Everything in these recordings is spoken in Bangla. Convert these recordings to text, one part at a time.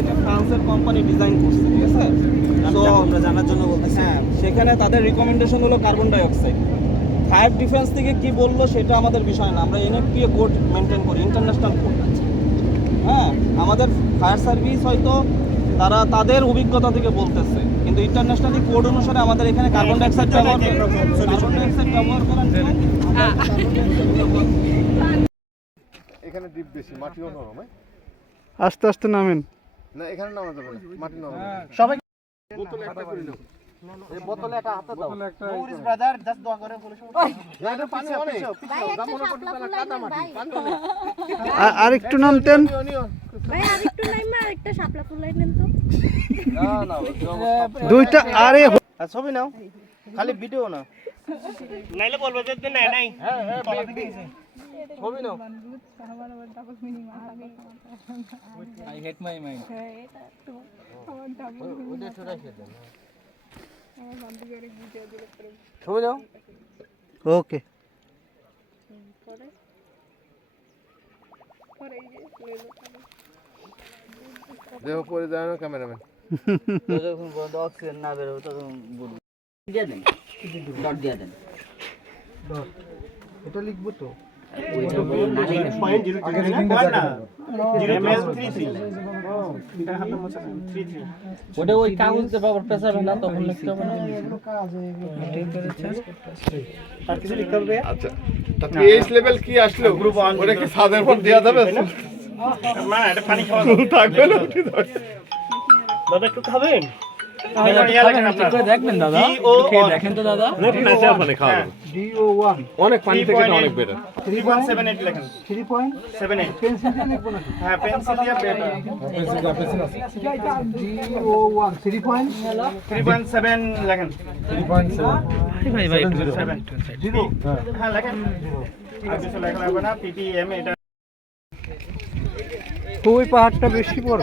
এটা ফ্রান্সের কোম্পানি ডিজাইন করছি ঠিক আছে? তো আমরা জানার জন্য বলতেছি। হ্যাঁ সেখানে তাদের রিকমেন্ডেশন হলো কার্বন ডাইঅক্সাইড ফায়ার ডিফেন্স থেকে কি বলল সেটা আমাদের বিষয় না। আমরা এনএফপিএ কোড মেনটেন করি ইন্টারন্যাশনাল কোড হ্যাঁ আমাদের ফায়ার সার্ভিস হয়তো তারা তাদের অভিজ্ঞতা থেকে বলতেছে কিন্তু ইন্টারন্যাশনালি কোড অনুসারে আমাদের এখানে কার্বন ডাইঅক্সাইড ব্যবহার কার্বন ডাই অক্সাইড ব্যবহার করার জন্য এখানে ডিপ বেশি মাটিও নরম হ্যাঁ? আস্তে আস্তে নামেন। না এখানে নামা যাবে না মাটি নরম সবাই বোতলে একটা করে নাও। এই বোতলে একটা হাতে দাও। মৌরিস ব্রাদার জাস্ট দোয়া করে বলে না এটা পানি অনেক ভাই একটা শাপলা ফুলাইলেন ভাই। আর একটু নামতেন। নাইমা শাপলা তো। না না দুইটা আরে ছবি নাও। খালি ভিডিও না নাইলে বলব যে নাই নাই। হ্যাঁ হ্যাঁ ছবি নাও। আই হেট মাই মাইন্ড ওটা ছোটা নাও ওকে দেহ পরে যায় না ক্যামেরাম্যান যখন বন্ধ অক্সিজেন না বের হবে তখন দিয়ে দেন ডট দিয়ে দেন। এটা লিখব তো। ওটা ওই কাগজ না তখন লিখতে হবে না? লিখতে হবে আচ্ছা তা পিএইচ লেভেল কি আসলো? one, ওটা কি ছাদের পর দেওয়া যাবে? না? এটা পানি খাওয়া থাকবে না দাদা একটু খাবেন? দেখবেন দাদা। দেখেন তো দাদা। মানে খাওয়া যাবে। অনেক পানি থেকে অনেক better three point seven eight লেখেন। Three point seven eight pencil দিয়ে লিখব নাকি? হ্যাঁ পেন্সিল দিয়ে বেটার ও one three point three point seven লেখেন ভাই ভাই সেভেন জিরো হ্যাঁ লেখেন। আর কিছু লেখা লাগবে না। পিপিএম এটা ওই পাহাড়টা বেশি বড়?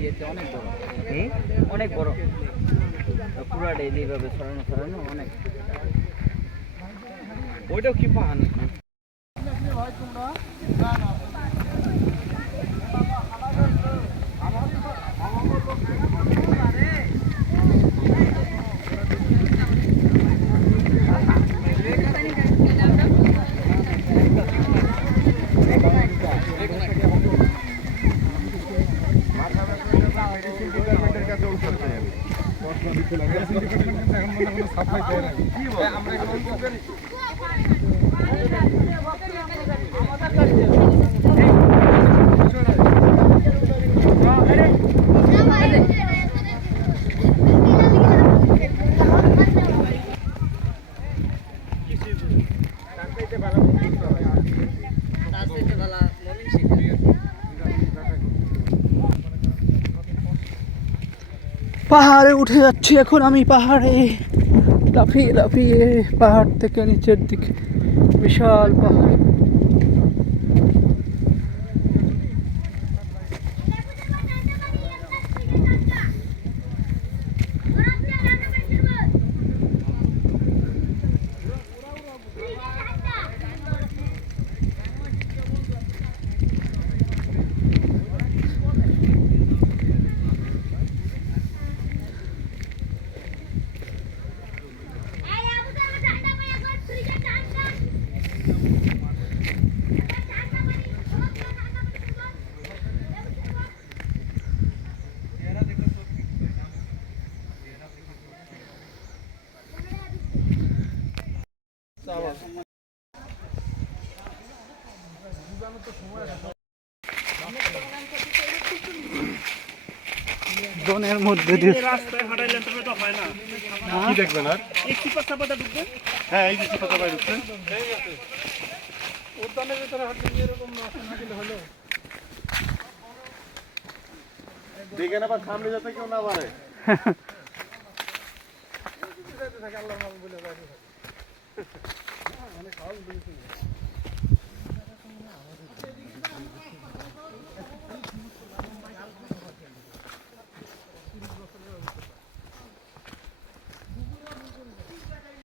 ইয়েতে অনেক বড় অনেক বড়। পুরাটা এইভাবে সরানো সরানো অনেক। ওইটাও কি পান পাহাড়ে উঠে যাচ্ছি এখন আমি পাহাড়ে। লাফিয়ে লাফিয়ে পাহাড় থেকে নিচের দিকে বিশাল পাহাড় বনের মধ্যে দিয়ে। রাস্তায় হাঁটাইলে তবে তো হয় না। কি দেখবেন আর? এই সিপার সাপাটা ঢুকবে? হ্যাঁ এই যে সিপার সাপাটা ঢুকছে। দেখে না বা সামনে যাতে কেউ না পারে।